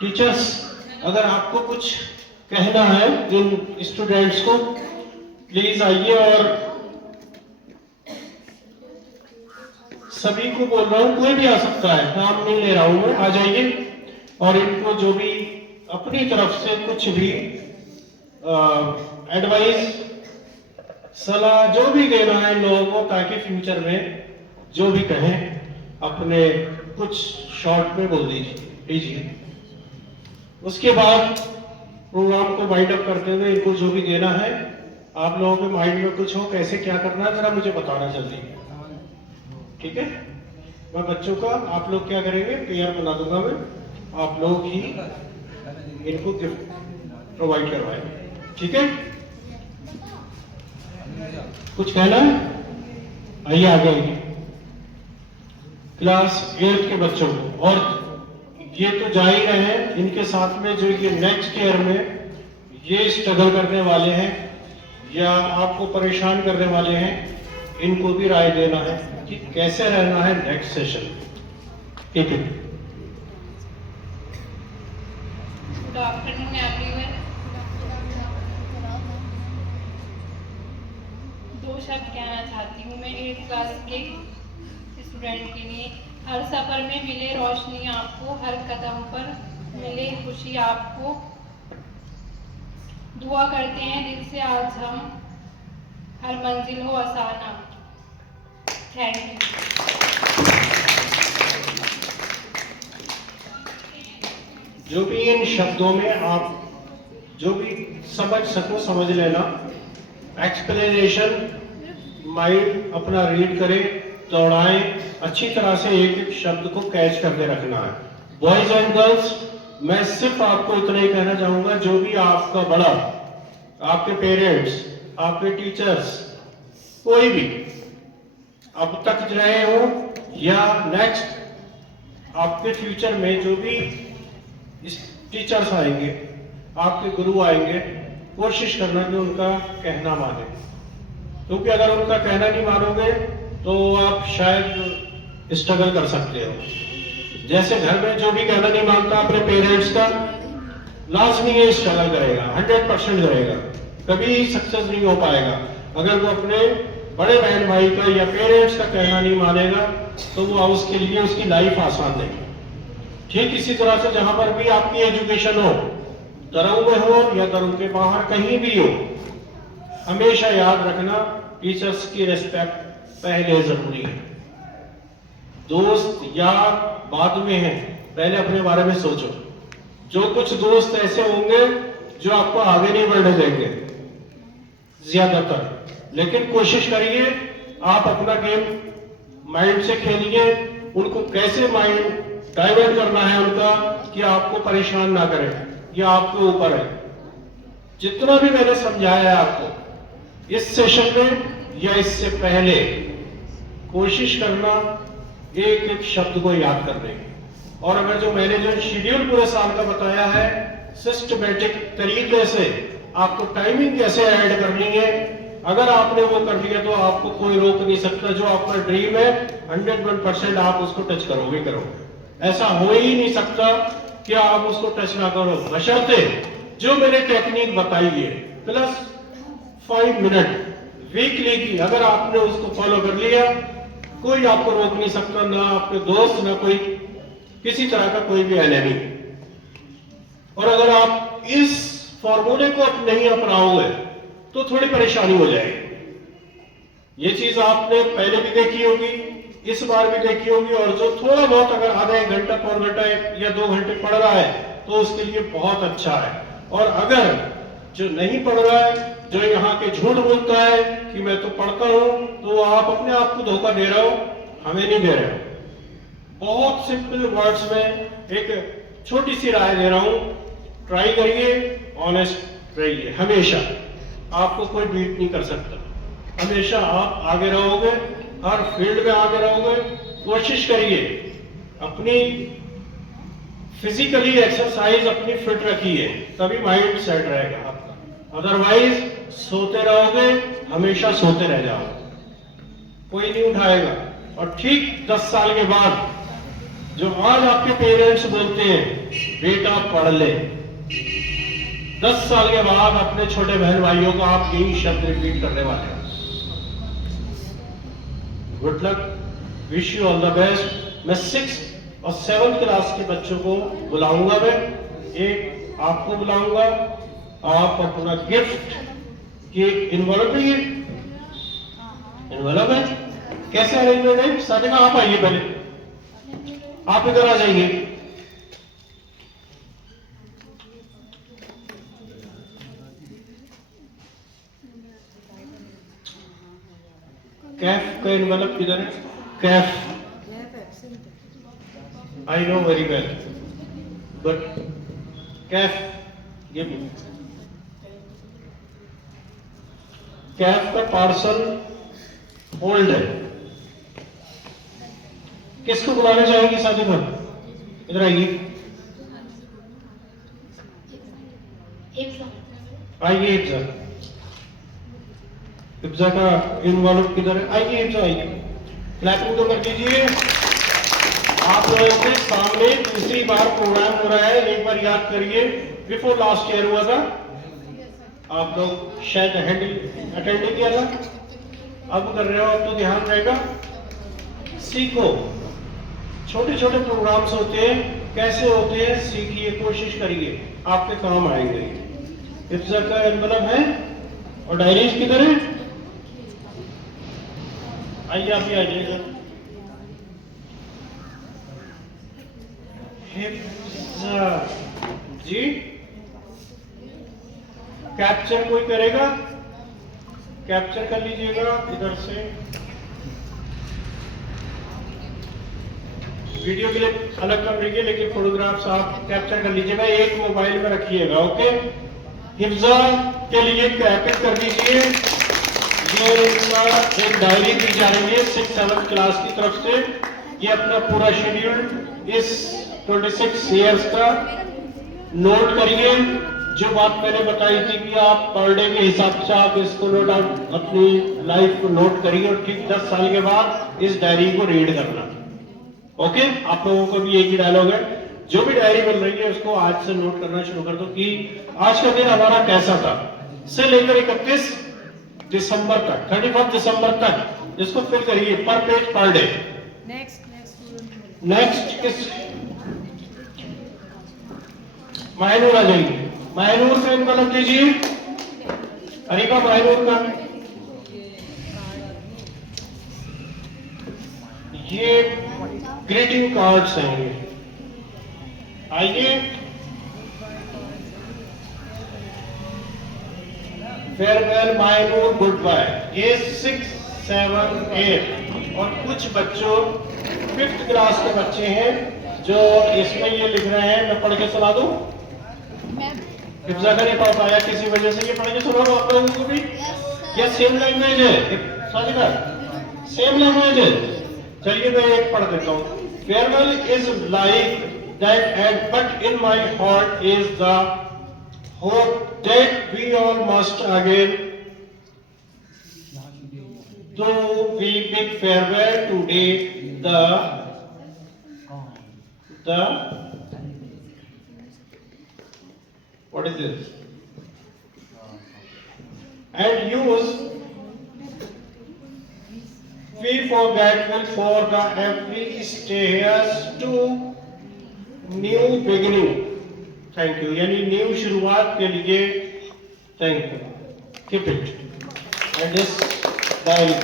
Teachers, अगर आपको कुछ कहना है इन स्टूडेंट्स को, प्लीज आइए। और सभी को बोल रहा हूँ, कोई भी आ सकता है, नाम नहीं ले रहा हूं मैं, आ जाइए। और इनको जो भी अपनी तरफ से कुछ भी एडवाइस, सलाह जो भी देना है इन लोगों को, ताकि फ्यूचर में जो भी कहें अपने कुछ शॉर्ट में बोल दीजिए। उसके बाद प्रोग्राम को वाइंड अप करते हुए इनको जो भी देना है, आप लोगों के माइंड में कुछ हो कैसे क्या करना है, जरा मुझे बताना जल्दी, ठीक है? मैं बच्चों का, आप लोग क्या करेंगे, पेयर बना दूंगा मैं, आप लोग ही इनको गिफ्ट प्रोवाइड करवाएंगे, ठीक है? कुछ कहना है? आइए आगे आइए। क्लास 8 के बच्चों को, और ये तो जा ही रहे हैं, इनके साथ में जो ये नेक्स्ट ईयर में ये स्ट्रगल करने वाले हैं या आपको परेशान करने वाले हैं, इनको भी राय देना है कि कैसे रहना है नेक्स्ट सेशन, ठीक है? Good afternoon everyone. दो शब्द कहना चाहती हूँ मैं 8th क्लास के स्टूडेंट के लिए। हर सफर में मिले रोशनी आपको, हर कदम पर मिले खुशी आपको। दुआ करते हैं दिल से आज हम, हर मंजिल हो आसान आपकी। Thank you. जो भी इन शब्दों में आप जो भी समझ सको समझ लेना। एक्सप्लेनेशन माइंड अपना रीड करे, दौड़ाएं, अच्छी तरह से एक एक शब्द को कैच करके रखना है। बॉयज एंड गर्ल्स, मैं सिर्फ आपको इतना ही कहना चाहूंगा, जो भी आपका बड़ा, आपके पेरेंट्स, आपके टीचर्स, कोई भी अब तक रहे हो या नेक्स्ट आपके फ्यूचर में जो भी टीचर्स आएंगे, आपके गुरु आएंगे, कोशिश करना कि उनका कहना माने, क्योंकि अगर उनका कहना नहीं मानोगे तो आप शायद स्ट्रगल कर सकते हो। जैसे घर में जो भी कहना नहीं मानता अपने पेरेंट्स का, लाजमी ये स्ट्रगल करेगा, 100% करेगा, कभी सक्सेस नहीं हो पाएगा। अगर वो अपने बड़े बहन भाई का या पेरेंट्स का कहना नहीं मानेगा तो वो उसके लिए उसकी लाइफ आसान नहीं। ठीक इसी तरह से जहां पर भी आपकी एजुकेशन हो, दरों में हो या दरों के बाहर कहीं भी हो, हमेशा याद रखना टीचर्स की रिस्पेक्ट पहले जरूरी है। दोस्त यार बाद में है, पहले अपने बारे में सोचो। जो कुछ दोस्त ऐसे होंगे जो आपको आगे नहीं बढ़ने देंगे ज्यादातर, लेकिन कोशिश करिए आप अपना गेम माइंड से खेलिए, उनको कैसे माइंड डाइवर्ट करना है उनका कि आपको परेशान ना करें, ये आपके ऊपर है। जितना भी मैंने समझाया है आपको इस सेशन में या इससे पहले, कोशिश करना एक एक शब्द को याद करने की। और अगर जो मैंने जो शेड्यूल पूरे साल का बताया है, सिस्टमेटिक तरीके से आपको टाइमिंग कैसे ऐड करनी है, अगर आपने वो कर लिया तो आपको कोई रोक नहीं सकता। जो आपका ड्रीम है 101% आप उसको टच करोगे करोगे। ऐसा हो ही नहीं सकता कि आप उसको टच ना करो, बशर्ते जो मैंने टेक्निक बताई है प्लस 5 मिनट वीकली की, अगर आपने उसको फॉलो कर लिया, कोई आपको रोक नहीं सकता, ना आपके दोस्त, ना कोई किसी तरह का कोई भी एनिमी। और अगर आप इस फॉर्मूले को नहीं अपनाओगे तो थोड़ी परेशानी हो जाएगी। ये चीज आपने पहले भी देखी होगी, इस बार भी देखी होगी। और जो थोड़ा बहुत अगर आधा 1 घंटा, पौन घंटा या 2 घंटे पढ़ रहा है तो उसके लिए बहुत अच्छा है। और अगर जो नहीं पढ़ रहा है, जो यहाँ के झूठ बोलता है कि मैं तो पढ़ता हूं, तो आप अपने आप को धोखा दे रहे हो, हमें नहीं दे रहे हो। बहुत सिंपल वर्ड्स में एक छोटी सी राय दे रहा हूं, ट्राई करिए, ऑनेस्ट रहिए। हमेशा आपको कोई बीट नहीं कर सकता, हमेशा आप आगे रहोगे, हर फील्ड में आगे रहोगे। कोशिश करिए अपनी फिजिकली एक्सरसाइज अपनी फिट रखिए, तभी माइंड सेट रहेगा आपका। अदरवाइज सोते रहोगे, हमेशा सोते रह जाओगे, कोई नहीं उठाएगा। और ठीक 10 साल के बाद जो आज आपके पेरेंट्स बोलते हैं बेटा पढ़ ले, 10 साल के बाद अपने छोटे बहन भाइयों को आप यही शब्द रिपीट करने वाले हो। Good luck, wish you all the best. मैं 6th और 7th क्लास के बच्चों को बुलाऊंगा, मैं एक आपको बुलाऊंगा, आप अपना गिफ्ट ये इन्वॉल्व है, इन्वॉल्व है, कैसे अरेंजमेंट है साथ में, आप आइए पहले, आप इधर आ जाइए। कैफ का इन्वेलप किधर है? Kaif I know very well, but Kaif give me. Kaif का पार्सल होल्ड है, किसको बुलाना चाहेंगे साथी पर? इधर आइए, आइए इब्जा, इब्जा का इन्वॉल्व किधर है? आइए इब्जा, आइए, क्लैपिंग तो कर दीजिए। आप लोगों के सामने दूसरी बार प्रोग्राम हो रहा है, एक बार याद करिए, बिफोर लास्ट ईयर हुआ था, आप लोग शायद अटेंड किया था, अब कर रहे हो, अब तो ध्यान रहेगा। सीखो, छोटे छोटे प्रोग्राम्स होते हैं, कैसे होते हैं सीखिए, कोशिश करिए, आपके काम आएंगे। इफ्जा का एनवलप है और डायरीज किधर है? आइए, आप ही आइएगा। हिफ्जा जी, कैप्चर कोई करेगा? कैप्चर कर लीजिएगा इधर से, वीडियो के लिए अलग कर लीजिए, लेकिन फोटोग्राफ्स आप कैप्चर कर लीजिएगा, एक मोबाइल में रखिएगा, ओके। हिफ्जा के लिए कैप्चर कर दीजिए, ये एक डायरी दी जा रही है 6th 7th क्लास की तरफ से, ये अपना पूरा शेड्यूल इस 26 ईयर्स का नोट करिए। जो बात मैंने बताई थी कि आप पर डे के हिसाब से आप इसको नोट आउट, अपनी लाइफ को नोट करिए, और ठीक 10 साल के बाद इस डायरी को रीड करना, ओके। आप लोगों को भी एक ही डायलॉग है, जो भी डायरी बन रही है उसको आज से नोट करना शुरू कर दो कि आज का दिन हमारा कैसा था, से लेकर 31 दिसंबर तक, 31 दिसंबर तक इसको फिल करिए, पर पेज पर डे। नेक्स्ट किस? मायनूर आ जाइए, मायनूर का इनकलम दीजिए, अरिका मायनूर का, ये ग्रीटिंग कार्ड्स हैं, आइए। फेयरवेल, मायनूर, गुड बाय, ये 6, 7, 8 और कुछ बच्चों 5th क्लास के बच्चे हैं जो इसमें ये लिख रहे हैं, मैं पढ़ के सुना दूं? हिफ्जा का नहीं पढ़ पाया किसी वजह से, ये पढ़ के सुना दो आप लोगों को भी, ये सेम लैंग्वेज है साजिदा, सेम लैंग्वेज है। चलिए मैं एक पढ़ देता हूँ। Farewell is like that, and but in my heart is the hope that we all must again though we bid farewell today, the what is this? And use we forgetful for the every stairs to new beginning. Thank you, यानी new शुरुआत के लिए thank you, keep it and this diary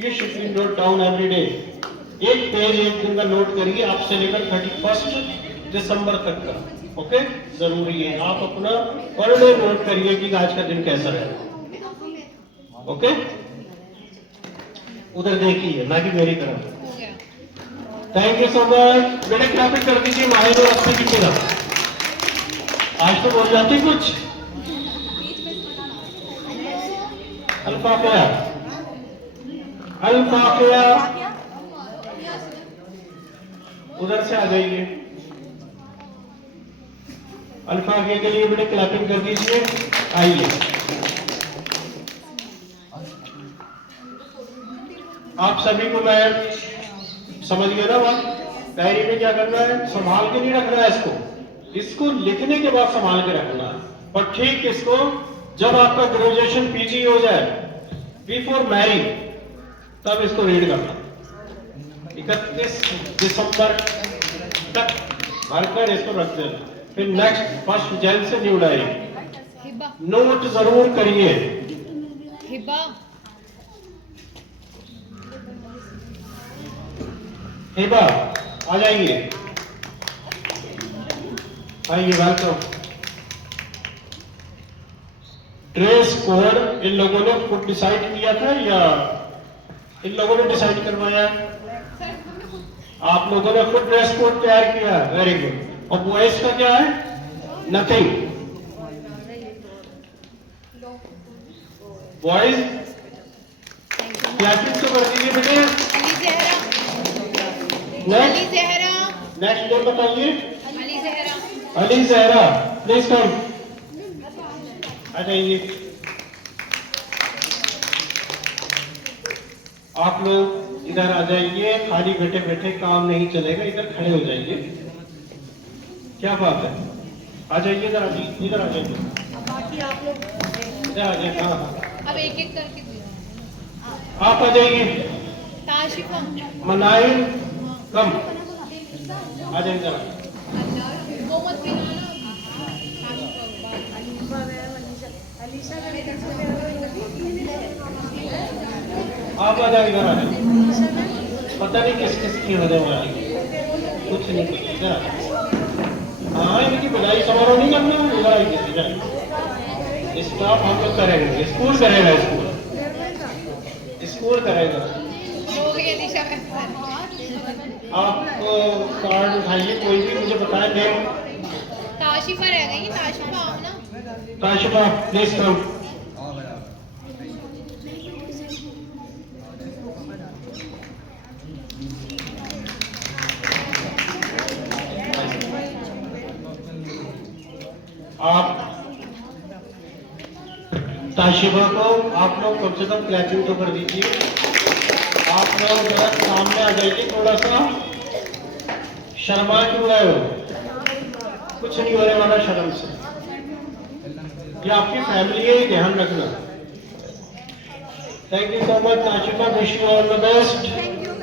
you should be note down every day, एक page एक दिन का note करिए, आपसे लेकर 31 दिसंबर तक का, ओके। जरूरी है आप अपना पर डे नोट करिए कि आज का दिन कैसा रहा, ओके। उधर देखिए, ना कि मेरी तरफ। थैंक यू सो मच, बेटे क्लैपिंग कर दीजिए माहिर और अस्सी की तरफ। आज तो बोल जाती कुछ। अल्फाकिया, अल्फाकिया उधर से आ जाइए, अल्फाकिया के लिए बेटे क्लैपिंग कर दीजिए, आइए। आप सभी को मैं समझ गया ना बात? डायरी में क्या करना है, संभाल के नहीं रखना है इसको लिखने के बाद संभाल के रखना है। पर ठीक इसको जब आपका ग्रेजुएशन पीजी हो जाए, बिफोर मैरिज, तब इसको रीड करना। 31 दिसंबर तक भरकर इसको रख देना। फिर नेक्स्ट 1 जनवरी से न्यू डायरी। हिबा नोट जरूर करिए। हिबा हिबा आ जाइए, आइए, वेलकम। ड्रेस कोड इन लोगों ने खुद डिसाइड किया था या इन लोगों ने डिसाइड करवाया? आप लोगों ने खुद ड्रेस कोड तैयार किया, वेरी गुड। और बॉयज का क्या है? नथिंग। बॉयज क्या चीज तो कर दीजिए बेटे। अली जहरा नेक्स्ट नेम बताइए। अली जहरा अली जहरा, प्लीज कम, आ जाइए। आप लोग इधर आ जाइए, खाली बैठे बैठे काम नहीं चलेगा, इधर खड़े हो जाइए। क्या बात है, आ जाइए इधर, आ जाइए इधर, आ जाइए, बाकी आप लोग इधर आ जाइए। हाँ हाँ, अब एक एक करके दियो। आप आ जाइए। ताशिफा मनाइल कम, आ जाइए इधर। वो मत पिलाना। आप आ जाइए इधर, आ जाइए। पता नहीं किस किस की होने वाली, कुछ नहीं, इधर आ जाइए। हाँ, इनकी बधाई समारोह नहीं करना, इधर आइए, इधर। स्टाफ हम लोग करेंगे, स्कूल करेगा, स्कूल करेगा। हो गया दिशा में। आप कार्ड उठाइए, कोई भी मुझे बताए। नेम ताशिफा रह गई, ताशिफा आओ ना। ताशिफा, प्लीज कम। आप ताशिफा को आप लोग कम से कम क्लैपिंग तो कर दीजिए। आप लोग जरा सामने आ जाइए, थोड़ा सा शर्मा क्यों रहे हो? कुछ नहीं होने वाला शर्म से, ये आपकी फैमिली है, ध्यान रखना। Thank you so much Tashifa, wish you all the best,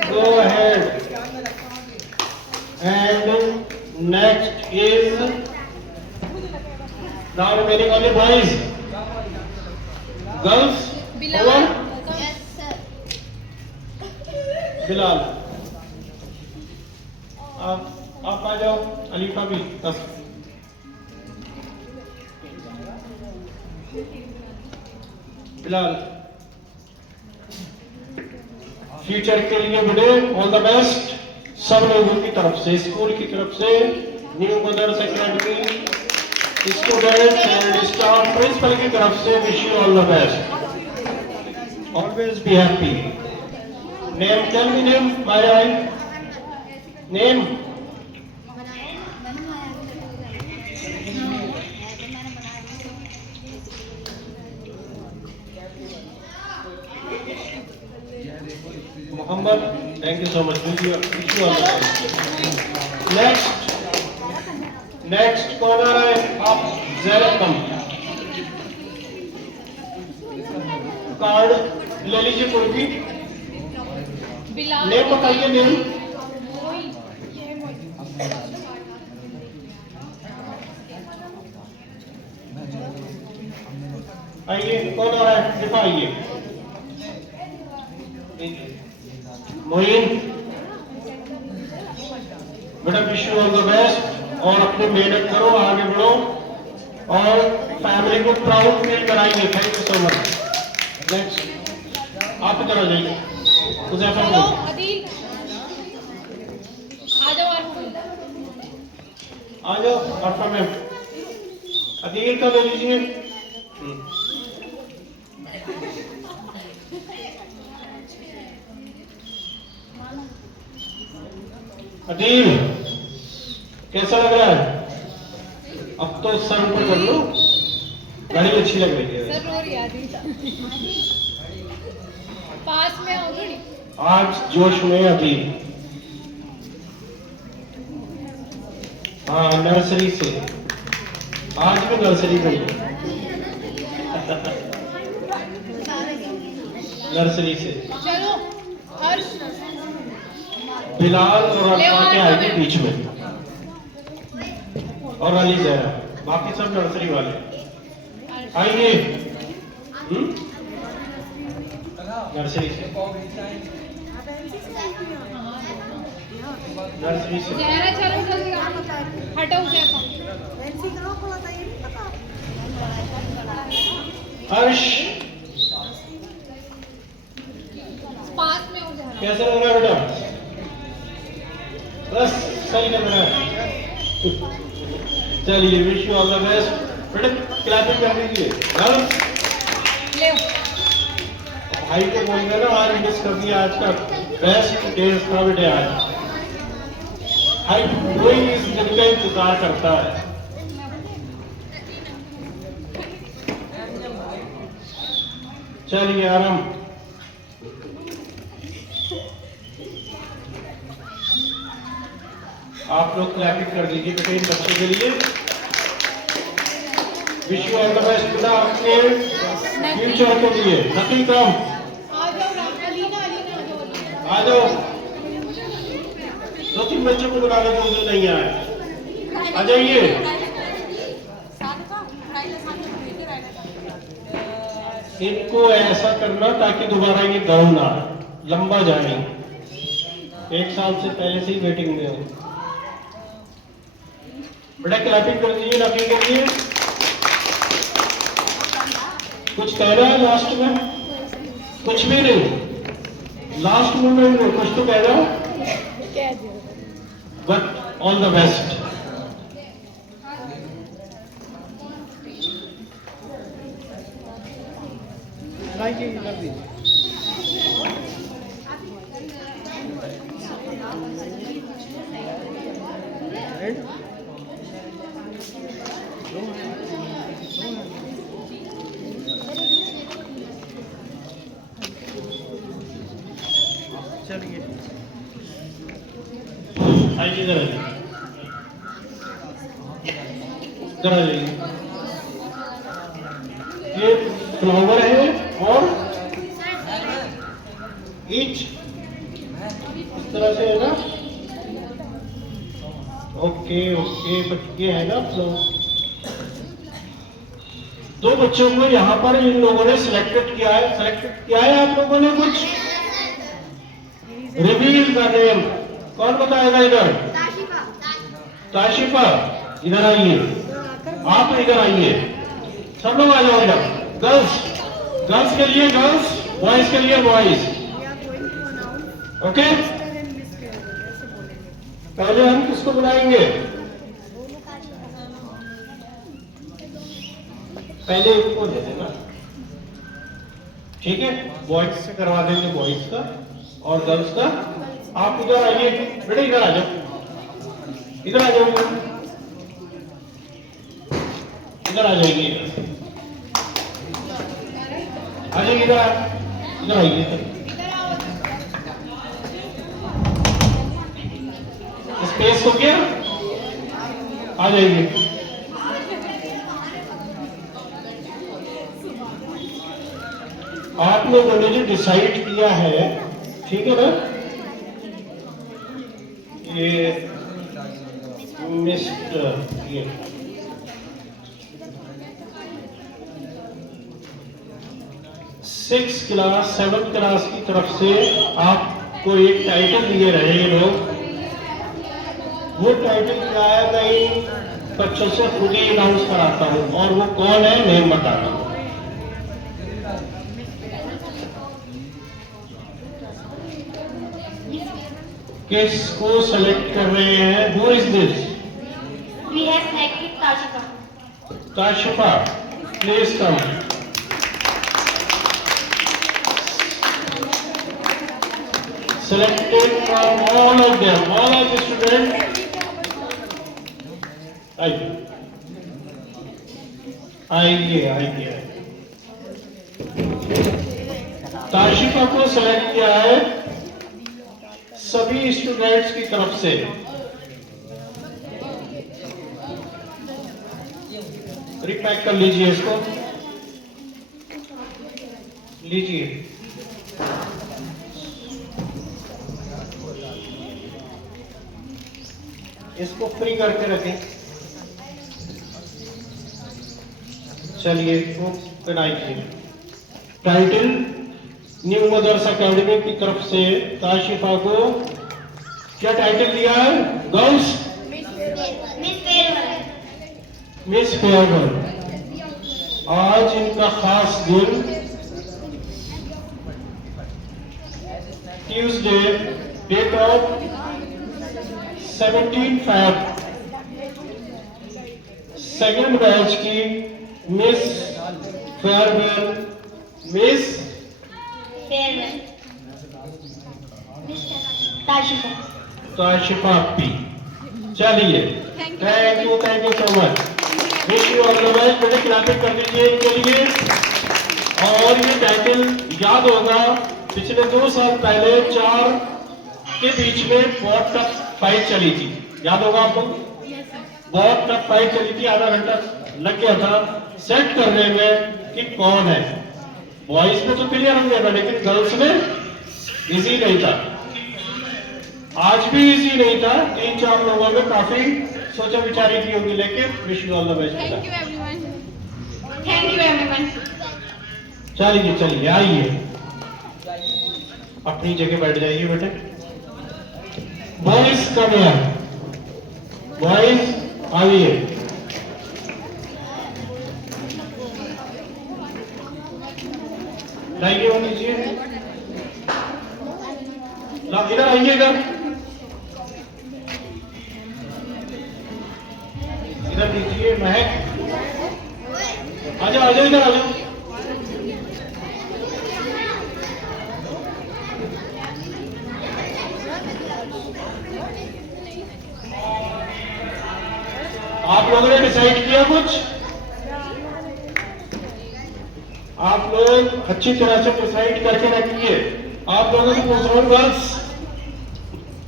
go ahead. And next is now remaining only boys, girls, Bilal over, yes sir. Bilal. आप आ जाओ, अलीफा भी। बिलाल, फ्यूचर के लिए बेटे ऑल द बेस्ट, सब लोगों की तरफ से, स्कूल की तरफ से, New Mothers Academy, students and staff, principal की तरफ से wish you all the best. Always be happy. Name, tell me name, my I name. Mohammed, thank you so much, wish you all the best. Next कौन आ रहा है? आप जैरत कम, card ले लीजिए कोई भी। बिलाल नेम बताइए, नेम। आइए, कौन आ रहा है? दिखा, आइए। मोइन, बेटा wish you all the best, और अपनी मेहनत करो, आगे बढ़ो और फैमिली को प्राउड फील कराइए। Thank you so much. Next आप इधर आ जाइए, हुज़ैफा चलो को अदील आ जाओ। आ जाओ, अर्फा मैम, अदील का ले लीजिए। अदील, कैसा लग रहा है? अब तो सर ऊपर कर लो, बड़ी अच्छी लग रही है। सर रो रही है अदील। पास में आओ थोड़ी। आज जोश में अदील। हाँ नर्सरी से, आज भी नर्सरी में ही है। नर्सरी से चलो हर्ष बिलाल और अल्फा के आएंगे बीच में, और अली जहरा, बाकी सब नर्सरी वाले आइए। नर्सरी से, नर्सरी से जहरा चलो जल्दी हटो जैसा हर्ष, पास में हो जहरा कैसा लग रहा है बेटा? बस सही लग रहा है। चलिए wish you all the best. बेटा क्लैपिंग कर दीजिए। ले भाई को बोलना ना आज मिस कर दिया, आज का बेस्ट डे था बेटे आज। भाई कोई इस दिन का इंतजार करता है। चलिए आराम। आप लोग क्लैपिंग कर दीजिए बेटे इन बच्चों के लिए। Wish you all the best बेटा आपके फ्यूचर के लिए। नकली कम आ जाओ अलीना अलीना आ जाओ, दो तीन बच्चों को बुला लो जो नहीं आए, आ जाइए। इनको ऐसा करना ताकि दोबारा ये गाँव ना आए, लंबा जाए। एक साल से पहले से ही वेटिंग में हो। बेटा क्लैपिंग कर दीजिए नकली के लिए। कुछ कह रहा है लास्ट में? कुछ भी नहीं, लास्ट मोमेंट में कुछ तो कह रहा है, बट ऑल द बेस्ट। आइए इधर आइए, इधर आ जाइए। ये फ्लावर है और ईच इस तरह से है ना। ओके ओके, बट ये है ना फ्लावर। दो बच्चों को यहाँ पर इन लोगों ने सिलेक्टेड किया है। सिलेक्टेड किया है आप लोगों ने कुछ? Reveal the name. कौन बताएगा इधर? ताशिफा, इधर आइए। आप इधर आइए, सब लोग आ जाओ इधर। गर्ल्स, गर्ल्स के लिए गर्ल्स, बॉयज के लिए बॉयज। ओके, पहले हम किसको बुलाएंगे? पहले इनको दे देना, ठीक है? बॉयज से करवा देंगे बॉयज का और गर्ल्स का। आप इधर आइए बेटे, इधर आ जाओ, इधर आ जाओ, इधर आ जाइए, आ जाइए, इधर आइए। स्पेस हो गया, आ जाइए। आप लोगों ने जो डिसाइड किया है, ठीक है ना, ये मिस्टर ये 6 क्लास 7 क्लास की तरफ से आपको एक टाइटल दिए रहे ये लोग। वो टाइटल क्या है मैं इन बच्चों से खुद ही अनाउंस कराता हूँ, और वो कौन है नेम बताना। किसको सेलेक्ट कर रहे हैं? Who is this? We have selected Tashifa. Tashifa, please come. Selected from all of them, all of the students. आइए आइए आइए। ताशिफा को सेलेक्ट किया है सभी स्टूडेंट्स की तरफ से। रिपैक कर लीजिए इसको, लीजिए। इसको फ्री करके रखें। चलिए इसको बनाइए। टाइटल न्यू मदर्स अकेडमी की तरफ से ताशिफा को क्या टाइटल दिया है गर्ल्स? Miss farewell. आज इनका खास दिन Tuesday, date of 17 Feb, second batch की miss farewell, miss Tashifa P. चलिए thank you so much. Wish you all the best. बेटे क्लैपिंग कर दीजिए इनके लिए। और ये टाइटल याद होगा, पिछले 2 साल पहले 4 के बीच में बहुत टफ फाइट चली थी, याद होगा आपको? बहुत टफ फाइट चली थी, आधा घंटा लग गया था सेट करने में कि कौन है। बॉयज में तो क्लियर हो गया था, लेकिन गर्ल्स में इजी नहीं था। आज भी इजी नहीं था, 3-4 लोगों में काफी सोचा विचारी की होगी, लेकिन wish you all the best. Thank you everyone. चलिए आइए, अपनी जगह बैठ जाइए बेटे। बॉयज कम हियर, बॉयज आइए। लाइए वो लीजिए, इधर आइएगा, इधर लीजिए। महक आ जाओ इधर आ जाओ। आप लोगों ने डिसाइड किया कुछ? आप लोग अच्छी तरह से डिसाइड करके रखिए। आप लोगों से पूछ रहा हूं girls,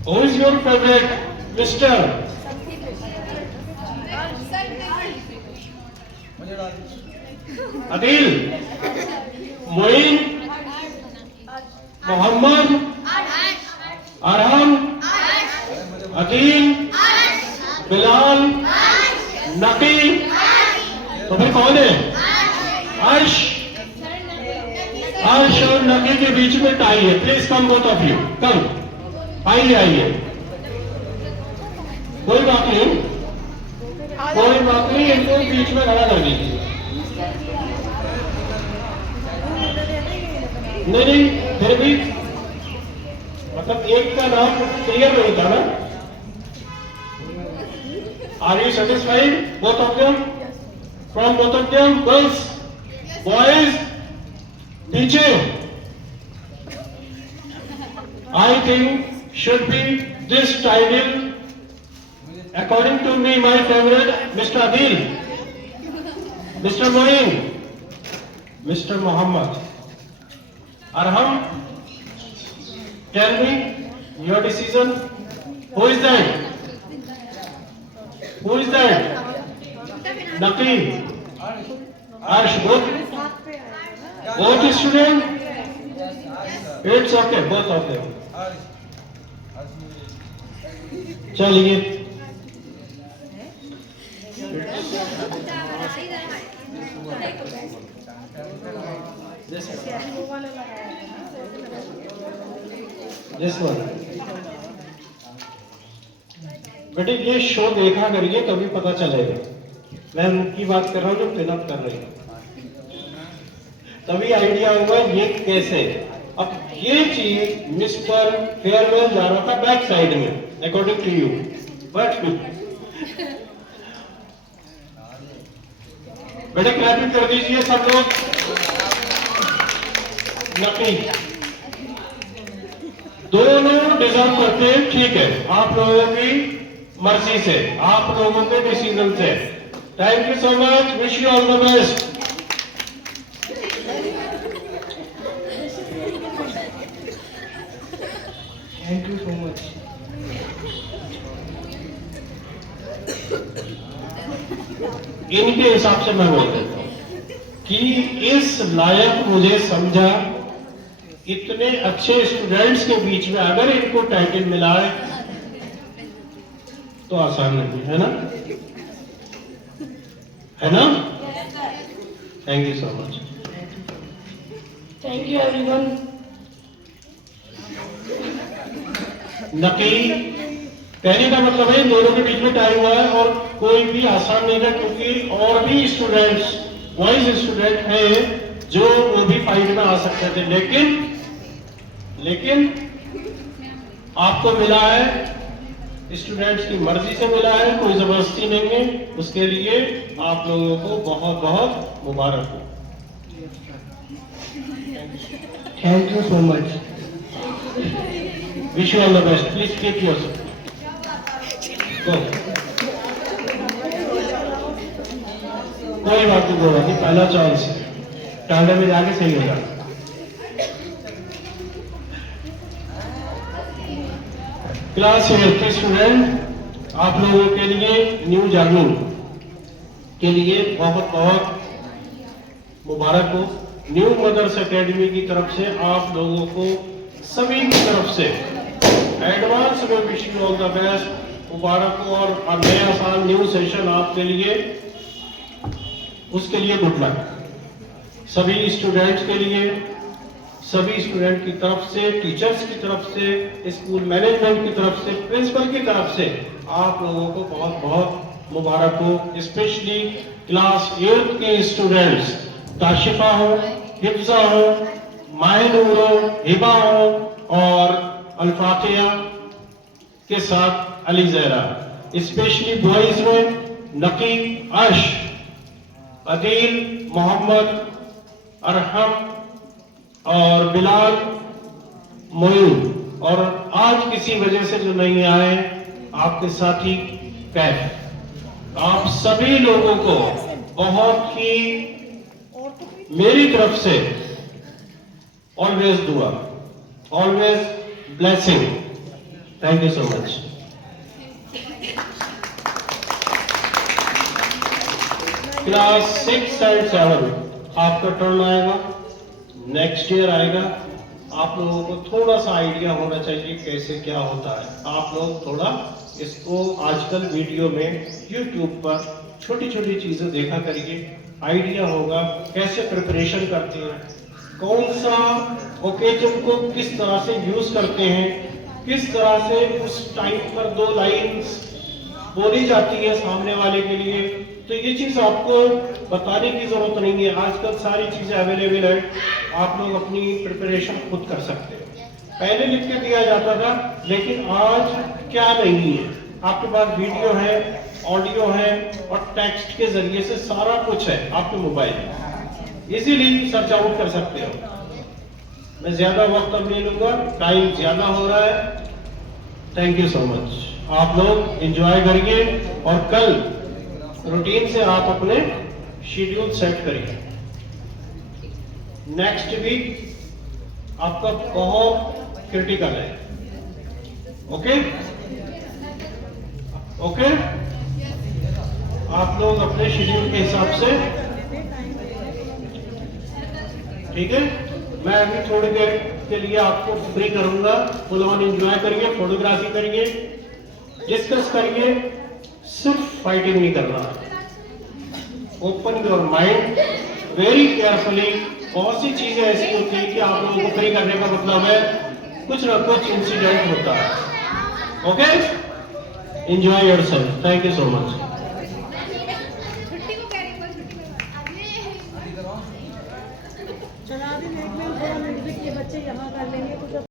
who is your favourite mister? Adeel, Moin, Mohammad, Arham, Adeel, Bilal, Naqi, तो फिर कौन है? अर्श। अर्श और नकी के बीच में टाई है। Please come both of you, come आइए। कोई बात नहीं, इनको बीच में खड़ा कर दीजिए। नहीं, फिर भी मतलब एक का नाम क्लियर नहीं था ना। Are you satisfied, both of them? From both of them, girls, boys, पीछे। I think should be this title, according to me, my favorite, Mr. Adil, Mr. Moin, Mr. Muhammad, Arham. Tell me your decision. Who is that? Who is that? Naki, Arsh, both student? It's okay, both of them. चलिए This one. बेटे ये show देखा करिए, तभी पता चलेगा। मैं उनकी बात कर रहा हूँ जो पिनअप कर रही है, तभी आइडिया होगा ये कैसे। अब ये चीज मिस्टर फेयरवेल जा रहा था बैक साइड में, अकॉर्डिंग टू यू, बट बेटे क्लैपिंग कर दीजिए सब लोग। नकली दोनों डिजर्व करते हैं, ठीक है, आप लोगों की मर्जी से, आप लोगों के डिसीजन से। Thank you so much, wish you all the best. Thank you so much. इनके हिसाब से मैं बोल देता हूं कि इस लायक मुझे समझा, इतने अच्छे स्टूडेंट्स के बीच में अगर इनको टाइटल मिला है तो आसान नहीं है ना, है ना? Thank you so much. Thank you everyone. नकी कहने का मतलब है इन दोनों के बीच में टाइम हुआ है और कोई भी आसान नहीं था, क्योंकि और भी स्टूडेंट्स बॉयज स्टूडेंट हैं जो वो भी फाइट में आ सकते थे, लेकिन आपको मिला है, स्टूडेंट्स की मर्जी से मिला है, कोई जबरदस्ती नहीं है। उसके लिए आप लोगों को बहुत बहुत मुबारक हो। Thank you so much. Wish you all the best. Please take yourself. Go. कोई बात नहीं, पहला चांस टांडे में जाके सही हो जाए। क्लास 8 के स्टूडेंट, आप लोगों के लिए न्यू जर्नी के लिए बहुत बहुत मुबारक हो। न्यू मदर्स एकेडमी की तरफ से आप लोगों को सभी की तरफ से एडवांस में wish you all the best, मुबारक हो। और नया साल, न्यू सेशन आपके लिए, उसके लिए गुड लक। सभी स्टूडेंट्स के लिए, सभी स्टूडेंट की तरफ से, टीचर्स की तरफ से, स्कूल मैनेजमेंट की तरफ से, प्रिंसिपल की तरफ से आप लोगों को बहुत बहुत मुबारक हो। स्पेशली क्लास 8 के स्टूडेंट्स, ताशिफा हो, हिफ्जा हो, माहिनूर हो, हिबा हो और अल्फातिया के साथ अली ज़हरा। स्पेशली बॉयज में नकी, अर्श, अदील, मोहम्मद, अरहम और बिलाल, मोइन, और आज किसी वजह से जो नहीं आए आपके साथी कैफ, आप सभी लोगों को बहुत ही मेरी तरफ से ऑलवेज दुआ, always blessing. Thank you so much. Class 6 and 7 आपका टर्न आएगा, नेक्स्ट ईयर आएगा। आप लोगों को थोड़ा सा आइडिया होना चाहिए कैसे क्या होता है। आप लोग थोड़ा इसको आजकल वीडियो में YouTube पर छोटी छोटी चीजें देखा करिए, आइडिया होगा कैसे प्रिपरेशन करते हैं, कौन सा ओकेजन को किस तरह से यूज करते हैं, किस तरह से उस टाइम पर 2 लाइन्स बोली जाती है सामने वाले के लिए। तो ये चीज आपको बताने की जरूरत नहीं है, आजकल सारी चीजें अवेलेबल है, आप लोग अपनी प्रिपरेशन खुद कर सकते हैं। पहले लिख के दिया जाता था, लेकिन आज क्या नहीं है, आपके पास वीडियो है, ऑडियो है और टेक्स्ट के जरिए से सारा कुछ है आपके मोबाइल में, इजीली सर्च आउट कर सकते हो। मैं ज्यादा वक्त अब नहीं लूंगा, टाइम ज्यादा हो रहा है। Thank you so much. आप लोग एंजॉय करिए और कल रूटीन से आप अपने शेड्यूल सेट करिए। नेक्स्ट वीक आपका बहुत क्रिटिकल है। ओके ओके, आप लोग अपने शेड्यूल के हिसाब से, ठीक है। मैं अभी थोड़ी देर के लिए आपको फ्री करूंगा, फुल ऑन एंजॉय करिए, फोटोग्राफी करिए, डिस्कस करिए, सिर्फ फाइटिंग नहीं करना। Open your mind very carefully. बहुत सी चीजें ऐसी होती है कि आप लोगों को फ्री करने का मतलब है कुछ ना कुछ इंसिडेंट होता है। Okay, enjoy yourself. Thank you so much. चला दी, थोड़ा म्यूजिक, ये बच्चे यहाँ कर लेंगे।